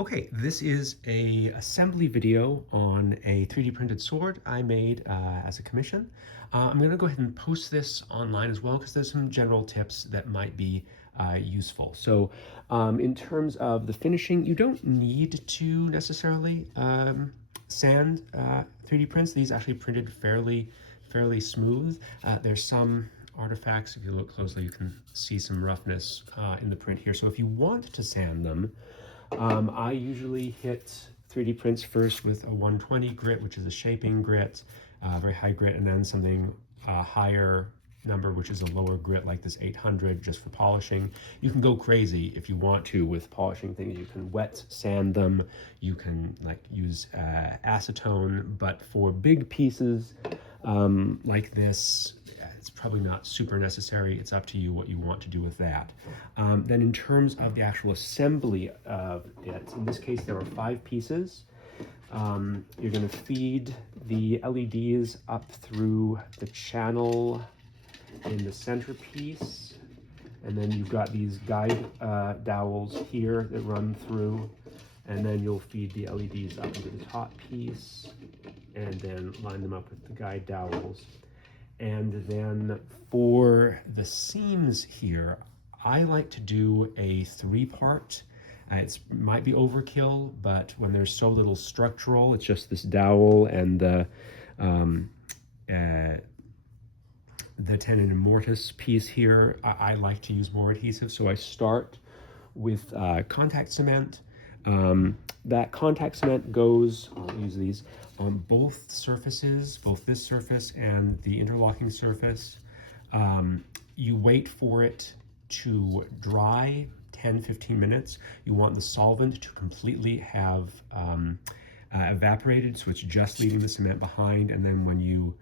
Okay, this is a assembly video on a 3D printed sword I made as a commission. I'm going to go ahead and post this online as well because there's some general tips that might be useful. So in terms of the finishing, you don't need to necessarily sand 3D prints. These actually printed fairly smooth. There's some artifacts, if you look closely, you can see some roughness in the print here. So if you want to sand them, I usually hit 3D prints first with a 120 grit, which is a shaping grit, very high grit, and then something higher number, which is a lower grit like this 800 just for polishing. You can go crazy if you want to with polishing things. You can wet sand them, you can like use acetone, but for big pieces like this, it's probably not super necessary. It's up to you what you want to do with that. Then in terms of the actual assembly of it, in this case there are 5 pieces. You're going to feed the LEDs up through the channel in the centerpiece, and then you've got these guide dowels here that run through, and then you'll feed the LEDs up into the top piece and then line them up with the guide dowels. And then for the seams here, I like to do a 3-part. It might be overkill, but when there's so little structural, it's just this dowel and the tenon and mortise piece here. I like to use more adhesive, so I start with contact cement. That contact cement goes, I'll use these, on both surfaces, both this surface and the interlocking surface. You wait for it to dry 10-15 minutes. You want the solvent to completely have evaporated, so it's just leaving the cement behind, and then when you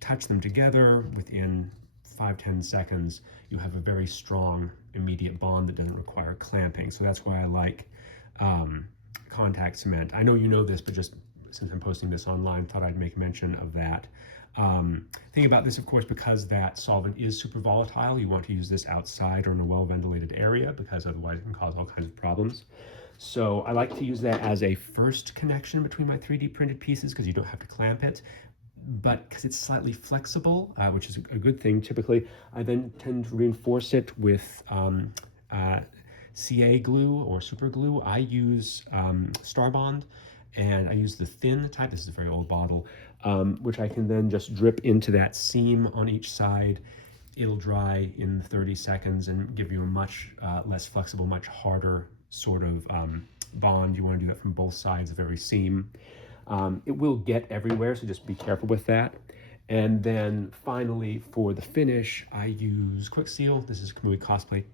touch them together within 5-10 seconds, you have a very strong immediate bond that doesn't require clamping. So that's why I like contact cement. I know you know this, but just since I'm posting this online, thought I'd make mention of that. Thing about this, of course, because that solvent is super volatile, you want to use this outside or in a well-ventilated area because otherwise it can cause all kinds of problems. So I like to use that as a first connection between my 3D printed pieces because you don't have to clamp it. But because it's slightly flexible, which is a good thing typically, I then tend to reinforce it with CA glue or super glue. I use Starbond, and I use the thin type. This is a very old bottle, which I can then just drip into that seam on each side. It'll dry in 30 seconds and give you a much less flexible, much harder sort of bond. You want to do that from both sides of every seam. It will get everywhere, so just be careful with that. And then finally, for the finish, I use Quick Seal. This is a Kamui cosplay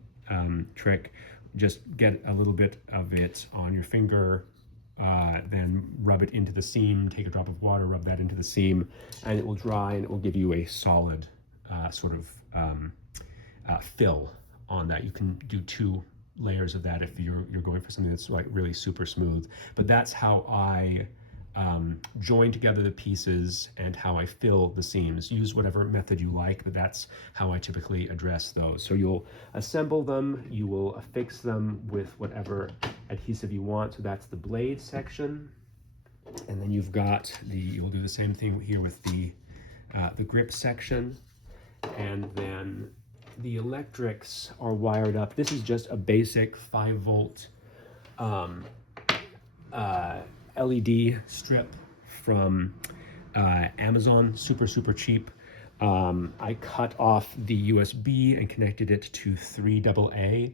trick. Just get a little bit of it on your finger, then rub it into the seam, take a drop of water, rub that into the seam, and it will dry and it will give you a solid sort of fill on that. You can do 2 layers of that if you're going for something that's like really super smooth. But that's how I join together the pieces and how I fill the seams. Use whatever method you like, but that's how I typically address those. So you'll assemble them, you will affix them with whatever adhesive you want. So that's the blade section. And then you've got you'll do the same thing here with the grip section. And then the electrics are wired up. This is just a basic 5-volt LED strip from Amazon, super cheap. I cut off the USB and connected it to 3AA.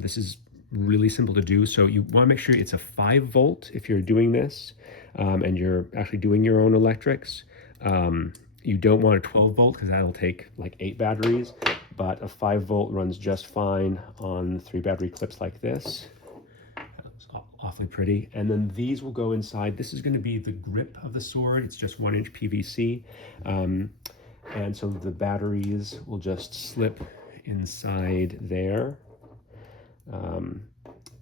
This is really simple to do, so you want to make sure it's a 5-volt if you're doing this, and you're actually doing your own electrics. You don't want a 12-volt because that'll take like 8 batteries, but a 5-volt runs just fine on 3 battery clips like this. Awfully pretty. And then these will go inside. This is going to be the grip of the sword. It's just 1-inch PVC. And so the batteries will just slip inside there.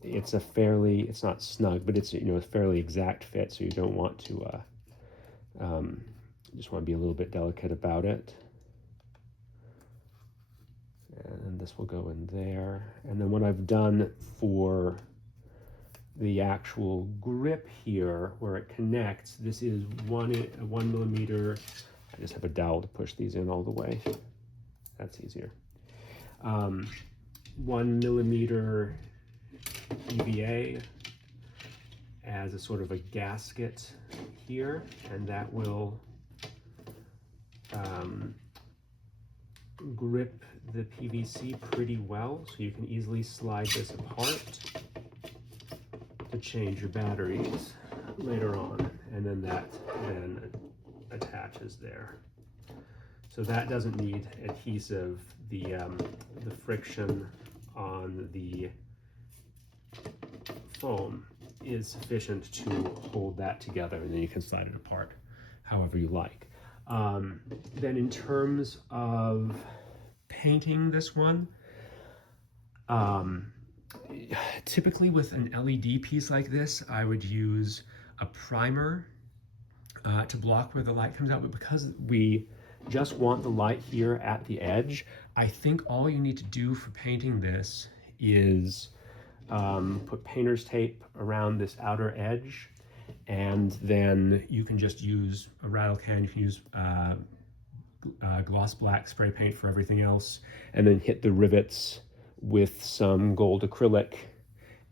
It's not snug, but it's a fairly exact fit, so you don't want to, just want to be a little bit delicate about it. And this will go in there. And then what I've done for the actual grip here where it connects, this is 1 millimeter. I just have a dowel to push these in all the way. That's easier. 1 millimeter EVA as a sort of a gasket here, and that will grip the PVC pretty well, so you can easily slide this apart to change your batteries later on, and then that then attaches there. So that doesn't need adhesive. The friction on the foam is sufficient to hold that together, and then you can slide it apart however you like. Then in terms of painting this one, typically with an LED piece like this, I would use a primer to block where the light comes out, but because we just want the light here at the edge, I think all you need to do for painting this is put painter's tape around this outer edge, and then you can just use a rattle can. You can use gloss black spray paint for everything else, and then hit the rivets with some gold acrylic.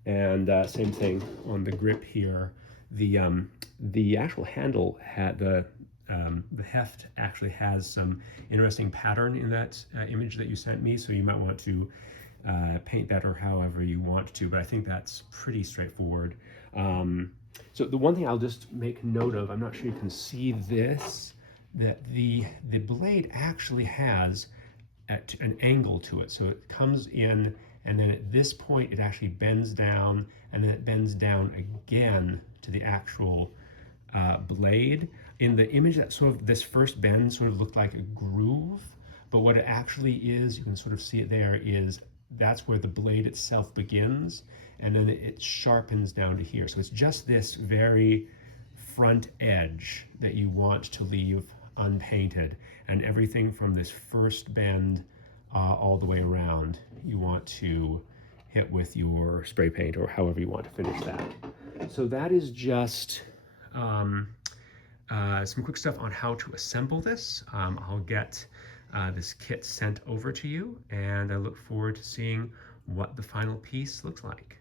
And same thing on the grip here. The actual handle had the heft actually has some interesting pattern in that image that you sent me, so you might want to paint that or however you want to, but I think that's pretty straightforward. So the one thing I'll just make note of, I'm not sure you can see this, that the blade actually has an angle to it. So it comes in, and then at this point it actually bends down, and then it bends down again to the actual blade. In the image, that sort of this first bend sort of looked like a groove, but what it actually is, you can sort of see it there, is that's where the blade itself begins, and then it sharpens down to here. So it's just this very front edge that you want to leave unpainted, and everything from this first bend all the way around you want to hit with your spray paint or however you want to finish that. So that is just some quick stuff on how to assemble this. I'll get this kit sent over to you, and I look forward to seeing what the final piece looks like.